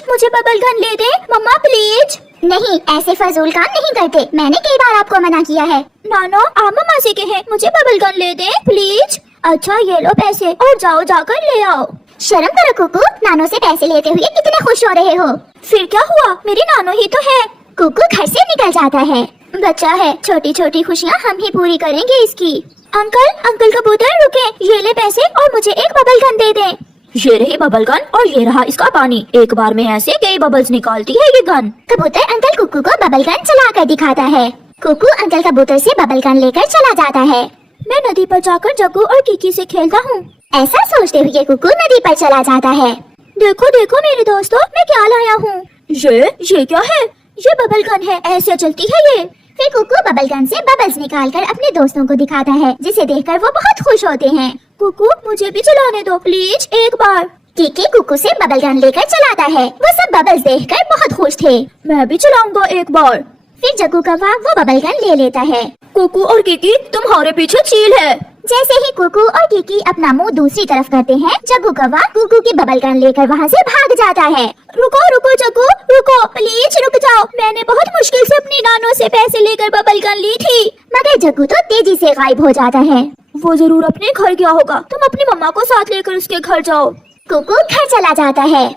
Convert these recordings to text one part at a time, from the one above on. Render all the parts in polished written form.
Please मुझे bubble gun ले दे मम्मा please. नहीं, ऐसे फजूल काम नहीं करते, मैंने कई बार आपको मना किया है। नानो आप मम्मा से कहे मुझे बबल गन ले दे प्लीज। अच्छा ये लो पैसे और जाओ जाकर ले आओ। शर्म करो कुकू, नानो से पैसे लेते हुए कितने खुश हो रहे हो। फिर क्या हुआ, मेरी नानो ही तो है। कुकू घर से निकल जाता है। बच्चा है, छोटी छोटी खुशियाँ हम ही पूरी करेंगे इसकी। अंकल कबूतर रुके, ये ले पैसे और मुझे एक बबल गन दे दे। ये रही बबल गन और ये रहा इसका पानी। एक बार में ऐसे कई बबल्स निकालती है ये गन। कबूतर अंकल कुकू को बबल गन चला कर दिखाता है। कुकू अंकल कबूतर से बबल गन लेकर चला जाता है। मैं नदी पर जाकर जग्गू और किकी से खेलता हूँ। ऐसा सोचते हुए कुकू नदी पर चला जाता है। देखो देखो मेरे दोस्तों, मैं क्या लाया हूँ। ये क्या है? ये बबल गन है, ऐसे चलती है ये। फिर कुकू बबल गन से बबल्स निकालकर अपने दोस्तों को दिखाता है, जिसे देखकर वो बहुत खुश होते हैं। कुकू मुझे भी चलाने दो प्लीज एक बार। किकी कुकू से बबल गन लेकर चलाता है। वो सब बबल्स देखकर बहुत खुश थे। मैं भी चलाऊंगा एक बार। फिर जग्गू कौवा वो बबल गन ले लेता है। कुकू और किकी तुम्हारे पीछे चील है। जैसे ही कुकू और किकी अपना मुंह दूसरी तरफ करते हैं, जग्गू कौवा कुकू की बबल गन लेकर वहाँ से भाग जाता है। रुको रुको जग्गू रुको, प्लीज रुक जाओ। मैंने बहुत मुश्किल से अपनी नानो से पैसे लेकर बबल गन ली थी। मगर जग्गू तो तेजी से गायब हो जाता है। वो जरूर अपने घर गया होगा, तुम अपनी मम्मा को साथ लेकर उसके घर जाओ। कुकू घर चला जाता है।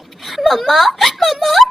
मम्मा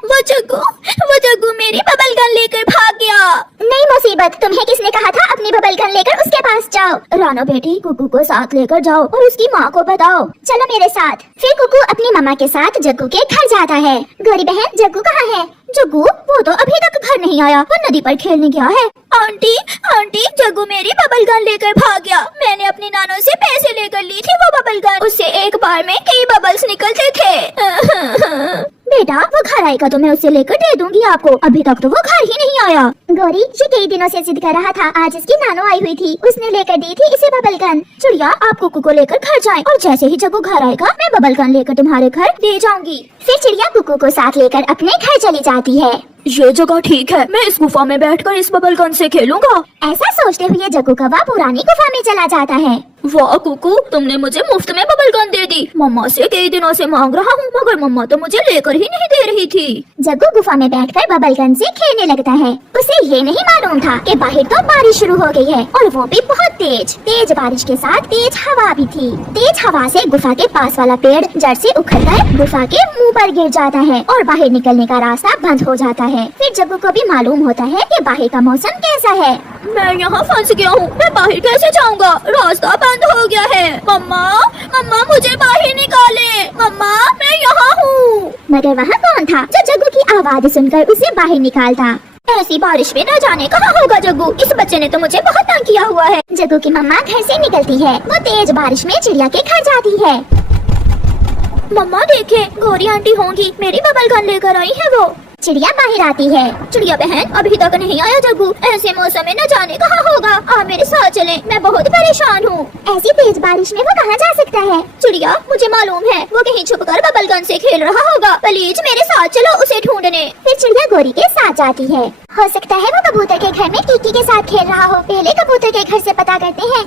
वो जग्गू मेरी बबल गन लेकर भाग गया। नहीं मुसीबत, तुम्हें किसने कहा था अपनी बबल गन लेकर उसके पास जाओ। रानो बेटी कुकू को साथ लेकर जाओ और उसकी माँ को बताओ। चलो मेरे साथ। फिर कुकू अपनी मम्मा के साथ जग्गू के घर जाता है। गौरी बहन जग्गू कहाँ है? जग्गू वो तो अभी तक घर नहीं आया, वो नदी पर खेलने गया है। आंटी जग्गू मेरी बबल गन लेकर भाग गया। मैंने अपनी नानो से पैसे लेकर ली थी वो बबल गन, उससे एक बार में कई बबल्स निकलते थे। बेटा वो घर आएगा तो मैं उसे लेकर दे दूंगी आपको, अभी तक तो वो घर ही नहीं आया। गौरी ये कई दिनों से जिद कर रहा था, आज इसकी नानो आई हुई थी, उसने लेकर दी थी इसे बबल गन। चिड़िया आप कुकू को लेकर घर जाएं और जैसे ही जग्गू घर आएगा मैं बबल गन लेकर तुम्हारे घर ले जाऊंगी। फिर चिड़िया कुकू को साथ लेकर अपने घर चली जाती है। ये जगह ठीक है, मैं इस गुफा में बैठकर इस बबल गन से खेलूंगा। ऐसा सोचते हुए जग्गू कौवा पुरानी गुफा में चला जाता है। वाह कुकू, तुमने मुझे मुफ्त में बबल गन दे दी। मम्मा से कई दिनों से मांग रहा हूँ, मगर मम्मा तो मुझे लेकर ही नहीं दे रही थी। जग्गू गुफा में बैठकर बबल गन से खेलने लगता है। उसे ये नहीं मालूम था कि बाहर तो बारिश शुरू हो गई है और वो भी बहुत तेज बारिश के साथ तेज हवा भी थी। तेज हवा से गुफा के पास वाला पेड़ जड़ से उखड़कर गुफा के मुंह पर गिर जाता है और बाहर निकलने का रास्ता बंद हो जाता है। फिर जग्गू को भी मालूम होता है कि बाहर का मौसम कैसा है। मैं यहाँ फंस गया हूँ, मैं बाहर कैसे जाऊँगा? रास्ता बंद हो गया है। मम्मा मुझे बाहर निकाले। मम्मा मैं यहाँ हूँ। मगर वहाँ कौन था जो जग्गू की आवाज सुनकर उसे बाहर निकालता? ऐसी बारिश में न जाने कहाँ होगा जग्गू, इस बच्चे ने तो मुझे बहुत तंग किया हुआ है। जग्गू की मम्मा घर से निकलती है। वो तेज बारिश में चिड़िया के घर जाती है। मम्मा देखे गौरी आंटी होंगी, मेरी बबल गन लेकर आई है वो। चिड़िया बाहर आती है। चिड़िया बहन अभी तक नहीं आया जग्गू, ऐसे मौसम में न जाने कहाँ होगा। आप मेरे साथ चलें, मैं बहुत परेशान हूँ। ऐसी तेज बारिश में वो कहाँ जा सकता है? चिड़िया मुझे मालूम है, वो कहीं छुपकर बबल गन से खेल रहा होगा। प्लीज मेरे साथ चलो उसे ढूंढने। फिर चिड़िया गौरी के साथ जाती है। हो सकता है वो कबूतर के घर में किकी के साथ खेल रहा हो। पहले कबूतर के घर से पता करते हैं।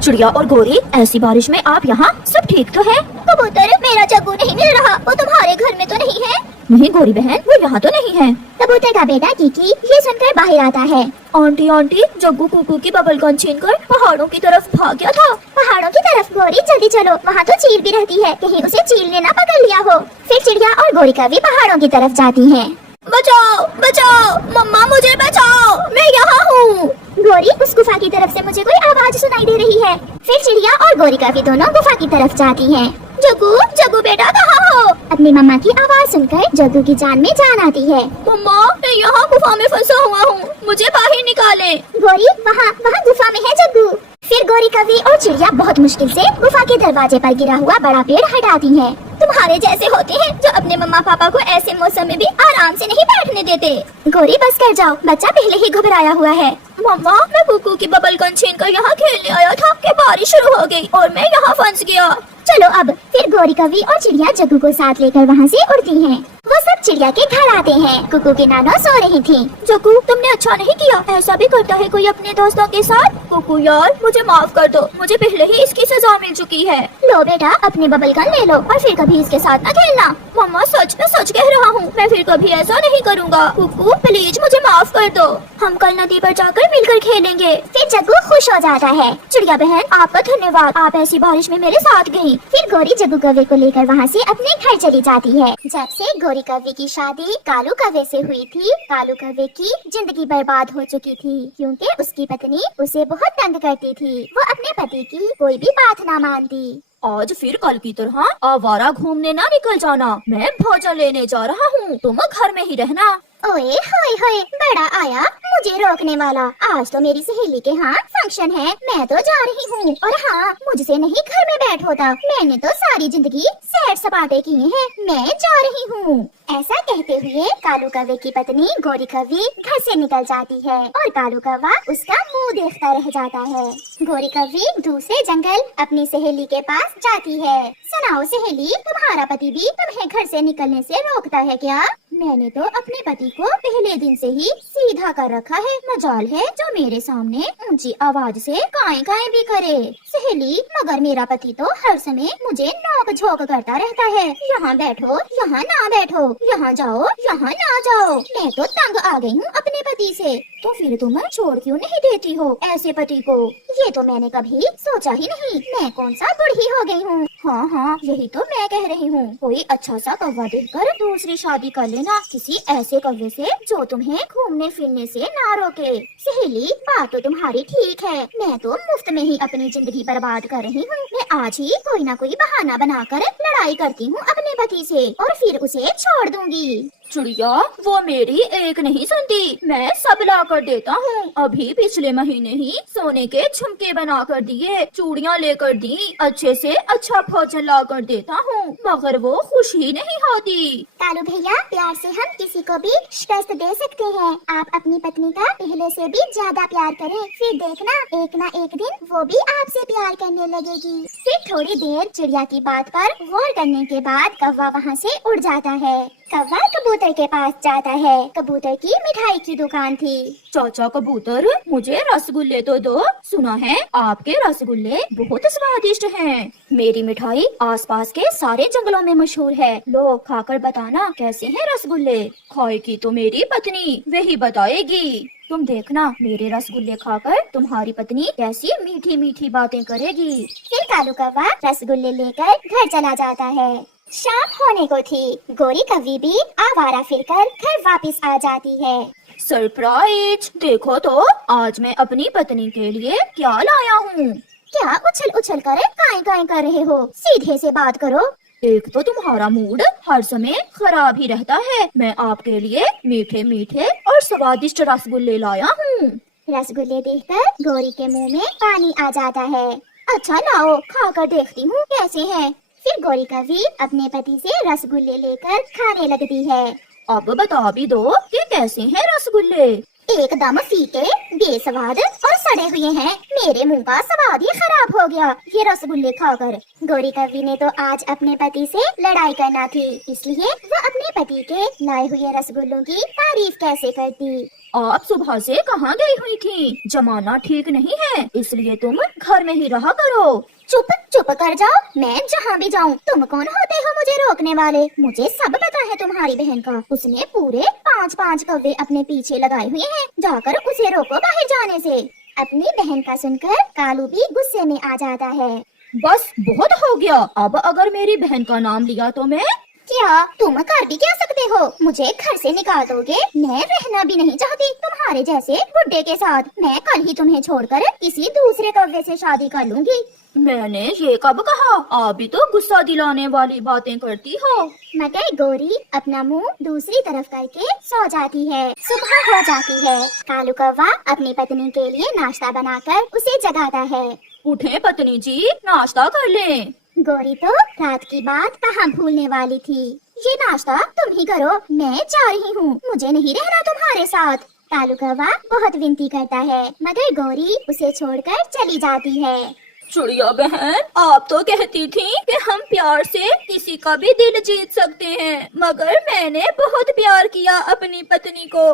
चिड़िया और गौरी ऐसी बारिश में आप यहाँ, सब ठीक तो है? कबूतर मेरा जग्गू नहीं मिल रहा, वो तुम्हारे घर में तो नहीं है? नहीं गौरी बहन वो यहाँ तो नहीं है। कबूतर का बेटा किकी ये सुनकर बाहर आता है। आंटी जग्गू कुकू की बबल गन छीनकर पहाड़ों की तरफ भाग गया था। पहाड़ों की तरफ? गौरी जल्दी चलो, वहाँ तो चील भी रहती है, कहीं उसे चील ने ना पकड़ लिया हो। फिर चिड़िया और गौरी का भी पहाड़ों की तरफ जाती है। बचाओ मम्मा मुझे बचाओ, मैं यहाँ हूँ। गौरी उस गुफा की तरफ से मुझे कोई आवाज सुनाई दे रही है। फिर चिड़िया और गौरी का भी दोनों गुफा की तरफ जाती हैं। जग्गू बेटा कहाँ हो? अपनी मम्मा की आवाज सुनकर जग्गू की जान में जान आती है। मम्मा मैं यहाँ गुफा में फंसा हुआ हूँ, मुझे बाहर निकालें। गौरी वहाँ गुफा में है जग्गू। फिर गौरी कवि और चिड़िया बहुत मुश्किल से गुफा के दरवाजे पर गिरा हुआ बड़ा पेड़ हटाती हैं। तुम्हारे जैसे होते हैं जो अपने मम्मा पापा को ऐसे मौसम में भी आराम से नहीं बैठने देते। गौरी बस कर जाओ, बच्चा पहले ही घबराया हुआ है। मम्मा मैं कुकू की बबल गन छीनकर यहाँ खेलने आया था कि बारिश शुरू हो गई और मैं यहाँ फंस गया। चलो अब। फिर गौरी कवि और चिड़िया जग्गू को साथ लेकर वहाँ से उड़ती हैं। वो सब चिड़िया के घर आते हैं। कुकू की नानो सो रही थी। जग्गू, तुमने अच्छा नहीं किया। ऐसा भी करता है कोई अपने दोस्तों के साथ? कुकू यार, मुझे माफ कर दो, मुझे पहले ही इसकी सजा मिल चुकी है। लो बेटा, अपनी बबल गन ले लो और फिर कभी इसके साथ न खेलना। मम्मा, सच में सच कह रहा हूँ, मैं फिर कभी ऐसा नहीं करूँगा। कुकू प्लीज मुझे माफ कर दो। हम कल नदी पर जाकर मिलकर खेलेंगे। फिर जग्गू खुश हो जाता है। चिड़िया बहन, आपका धन्यवाद, आप ऐसी बारिश में मेरे साथ गयी। फिर गोरी जग्गू कौवे को लेकर वहाँ से अपने घर चली जाती है। जब से गोरी कौवे की शादी कालू कौवे से हुई थी, कालू कौवे की जिंदगी बर्बाद हो चुकी थी, क्योंकि उसकी पत्नी उसे बहुत तंग करती थी। वो अपने पति की कोई भी बात ना मानती। आज फिर कल की तरह आवारा घूमने ना निकल जाना। मैं भोजन लेने जा रहा हूँ, तुम घर में ही रहना। ओए होए होए, बड़ा आया मुझे रोकने वाला। आज तो मेरी सहेली के यहाँ फंक्शन है, मैं तो जा रही हूँ। और हाँ, मुझसे नहीं घर में बैठ होता, मैंने तो सारी जिंदगी सैर सपाटे किए हैं, मैं जा रही हूँ। ऐसा कहते हुए कालू कौवे की पत्नी गोरी कौवी घर से निकल जाती है और कालू कौवा उसका मुंह देखता रह जाता है। गोरी कौवी दूसरे जंगल अपनी सहेली के पास जाती है। सुनाओ सहेली, तुम्हारा पति भी तुम्हें घर से निकलने से रोकता है क्या? मैंने तो अपने पति को पहले दिन से ही सीधा कर रखा है, मजाल है जो मेरे सामने ऊंची आवाज से काएं काएं भी करे। सहेली, मगर मेरा पति तो हर समय मुझे नोक झोंक करता रहता है। यहाँ बैठो, यहाँ ना बैठो, यहाँ जाओ, यहाँ ना जाओ। मैं तो तंग आ गई हूँ अपने पति से। तो फिर तुम छोड़ क्यों नहीं देती हो ऐसे पति को? ये तो मैंने कभी सोचा ही नहीं। मैं कौन सा बूढ़ी हो गई हूँ? हाँ हाँ, यही तो मैं कह रही हूँ। कोई अच्छा सा कौवा देखकर दूसरी शादी कर लेना, किसी ऐसे कौवे से जो तुम्हें घूमने फिरने से ना रोके। सहेली, बात तो तुम्हारी ठीक है, मैं तो मुफ्त में ही अपनी जिंदगी बर्बाद कर रही हूँ। मैं आज ही कोई ना कोई बहाना बनाकर लड़ाई करती हूँ अपने पति से और फिर उसे छोड़ दूंगी। चिड़िया, वो मेरी एक नहीं सुनती, मैं सब ला कर देता हूँ। अभी पिछले महीने ही सोने के झुमके बना कर दिए, चूड़ियाँ लेकर दी, अच्छे से अच्छा भोजन ला कर देता हूँ, मगर वो खुश ही नहीं होती। कालू भैया, प्यार से हम किसी को भी शिकस्त दे सकते हैं। आप अपनी पत्नी का पहले से भी ज्यादा प्यार करें, फिर देखना एक ना एक दिन वो भी आपसे प्यार करने लगेगी। फिर थोड़ी देर चिड़िया की बात पर गौर करने के बाद कौवा वहाँ से उड़ जाता है। कौवा कबूतर के पास जाता है। कबूतर की मिठाई की दुकान थी। चाचा कबूतर, मुझे रसगुल्ले तो दो। सुना है आपके रसगुल्ले बहुत स्वादिष्ट हैं। मेरी मिठाई आसपास के सारे जंगलों में मशहूर है। लो, खाकर बताना कैसे हैं रसगुल्ले। खाएगी तो मेरी पत्नी, वही बताएगी। तुम देखना, मेरे रसगुल्ले खाकर तुम्हारी पत्नी कैसी मीठी मीठी बातें करेगी। फिर कालू कौवा रसगुल्ले लेकर घर चला जाता है। शाम होने को थी। गोरी कौवी भी आवारा फिरकर घर वापस आ जाती है। सरप्राइज! देखो तो आज मैं अपनी पत्नी के लिए क्या लाया हूँ। क्या उछल उछल कर काएं काएं कर रहे हो? सीधे से बात करो। एक तो तुम्हारा मूड हर समय खराब ही रहता है। मैं आपके लिए मीठे मीठे और स्वादिष्ट रसगुल्ले लाया हूँ। रसगुल्ले देखकर गोरी के मुंह में पानी आ जाता है। अच्छा लाओ, खाकर देखती हूँ कैसे हैं। फिर गोरी कौवी अपने पति से रसगुल्ले लेकर खाने लगती है। अब बता भी दो कि कैसे हैं रसगुल्ले। एकदम फीके, बेस्वाद और सड़े हुए हैं। मेरे मुंह का स्वाद ही खराब हो गया ये रसगुल्ले खाकर। गोरी कौवी ने तो आज अपने पति से लड़ाई करना थी, इसलिए वो अपने पति के लाए हुए रसगुल्लों की तारीफ कैसे करती। आप सुबह से कहाँ गई हुई थी? जमाना ठीक नहीं है, इसलिए तुम घर में ही रहा करो। चुप चुप कर जाओ, मैं जहाँ भी जाऊँ। तुम कौन होते हो मुझे रोकने वाले? मुझे सब पता है तुम्हारी बहन का। उसने पूरे 5 कौवे अपने पीछे लगाए हुए हैं। जाकर उसे रोको बाहर जाने से। अपनी बहन का सुनकर कालू भी गुस्से में आ जाता है। बस बहुत हो गया, अब अगर मेरी बहन का नाम लिया तो मैं। क्या तुम कर भी क्या सकते हो? मुझे घर से निकाल दोगे? मैं रहना भी नहीं चाहती तुम्हारे जैसे बुड्ढे के साथ। मैं कल ही तुम्हें छोड़कर किसी दूसरे कौवे से शादी कर लूंगी। मैंने ये कब कहा? आप भी तो गुस्सा दिलाने वाली बातें करती हो। मगर गोरी अपना मुंह दूसरी तरफ करके सो जाती है। सुबह हो जाती है। कालू कौवा अपनी पत्नी के लिए नाश्ता बनाकर उसे जगाता है। उठे पत्नी जी, नाश्ता कर लें। गोरी तो रात की बात कहाँ भूलने वाली थी। ये नाश्ता तुम ही करो, मैं जा रही हूँ, मुझे नहीं रहना तुम्हारे साथ। कालू कौवा बहुत विनती करता है, मगर गोरी उसे छोड़कर चली जाती है। चिड़िया बहन, आप तो कहती थी कि हम प्यार से किसी का भी दिल जीत सकते हैं, मगर मैंने बहुत प्यार किया अपनी पत्नी को,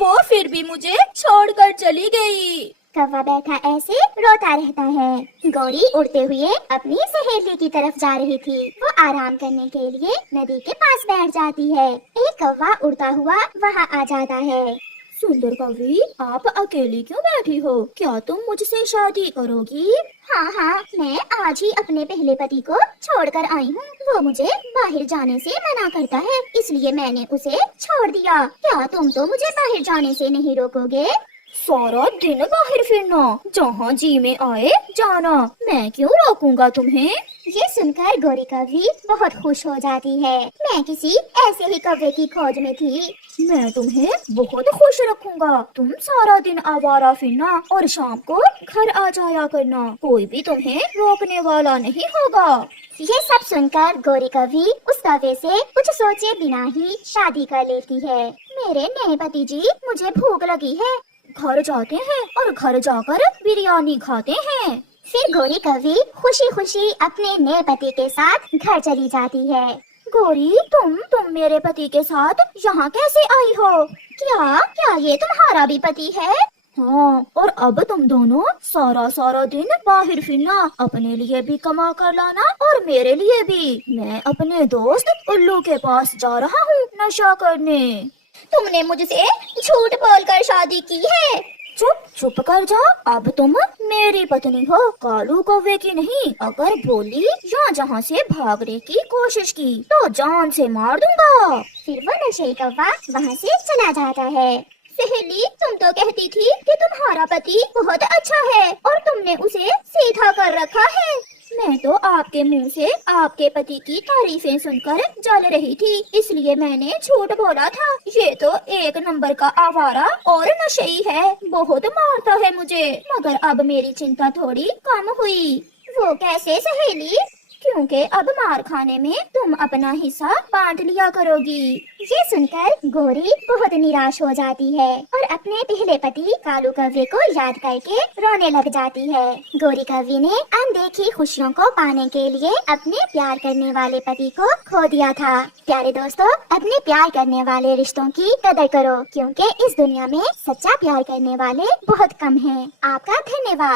वो फिर भी मुझे छोड़कर चली गई। कौवा बैठा ऐसे रोता रहता है। गौरी उड़ते हुए अपनी सहेली की तरफ जा रही थी। वो आराम करने के लिए नदी के पास बैठ जाती है। एक कौवा उड़ता हुआ वहाँ आ जाता है। सुंदर कवि, आप अकेली क्यों बैठी हो? क्या तुम मुझसे शादी करोगी? हाँ हाँ, मैं आज ही अपने पहले पति को छोड़कर आई हूँ। वो मुझे बाहर जाने से मना करता है, इसलिए मैंने उसे छोड़ दिया। क्या तुम तो मुझे बाहर जाने से नहीं रोकोगे? सारा दिन बाहर फिरना, जहाँ जी में आए जाना, मैं क्यों रोकूंगा तुम्हें? ये सुनकर गौरी कौवी बहुत खुश हो जाती है। मैं किसी ऐसे ही कौवे की खोज में थी। मैं तुम्हें बहुत खुश रखूंगा। तुम सारा दिन आवारा फिरना और शाम को घर आ जाया करना, कोई भी तुम्हें रोकने वाला नहीं होगा। ये सब सुनकर गौरी कौवी उस कौवे से कुछ सोचे बिना ही शादी कर लेती है। मेरे नए पति जी, मुझे भूख लगी है। घर जाते हैं और घर जाकर बिरयानी खाते हैं। फिर गौरी कौवी खुशी खुशी अपने नए पति के साथ घर चली जाती है। गौरी, तुम मेरे पति के साथ यहाँ कैसे आई हो? क्या ये तुम्हारा भी पति है? हाँ, और अब तुम दोनों सारा दिन बाहर फिरना, अपने लिए भी कमा कर लाना और मेरे लिए भी। मैं अपने दोस्त उल्लू के पास जा रहा हूँ नशा करने। तुमने मुझसे झूठ बोलकर शादी की है। चुप कर जा, अब तुम मेरी पत्नी हो, कालू कौवे की नहीं। अगर बोली या जहाँ से भागने की कोशिश की तो जान से मार दूंगा। फिर वो नशे कौवा वहाँ से चला जाता है। सहेली, तुम तो कहती थी कि तुम्हारा पति बहुत अच्छा है और तुमने उसे सीधा कर रखा है। मैं तो आपके मुंह से आपके पति की तारीफें सुनकर जल रही थी, इसलिए मैंने झूठ बोला था। ये तो एक नंबर का आवारा और नशेई है, बहुत मारता है मुझे। मगर अब मेरी चिंता थोड़ी कम हुई। वो कैसे सहेली? क्योंकि अब मार खाने में तुम अपना हिस्सा बांट लिया करोगी। ये सुनकर गौरी बहुत निराश हो जाती है और अपने पहले पति कालू कौवे को याद करके रोने लग जाती है। गौरी कौवी ने अनदेखी खुशियों को पाने के लिए अपने प्यार करने वाले पति को खो दिया था। प्यारे दोस्तों, अपने प्यार करने वाले रिश्तों की कदर करो, क्योंकि इस दुनिया में सच्चा प्यार करने वाले बहुत कम हैं। आपका धन्यवाद।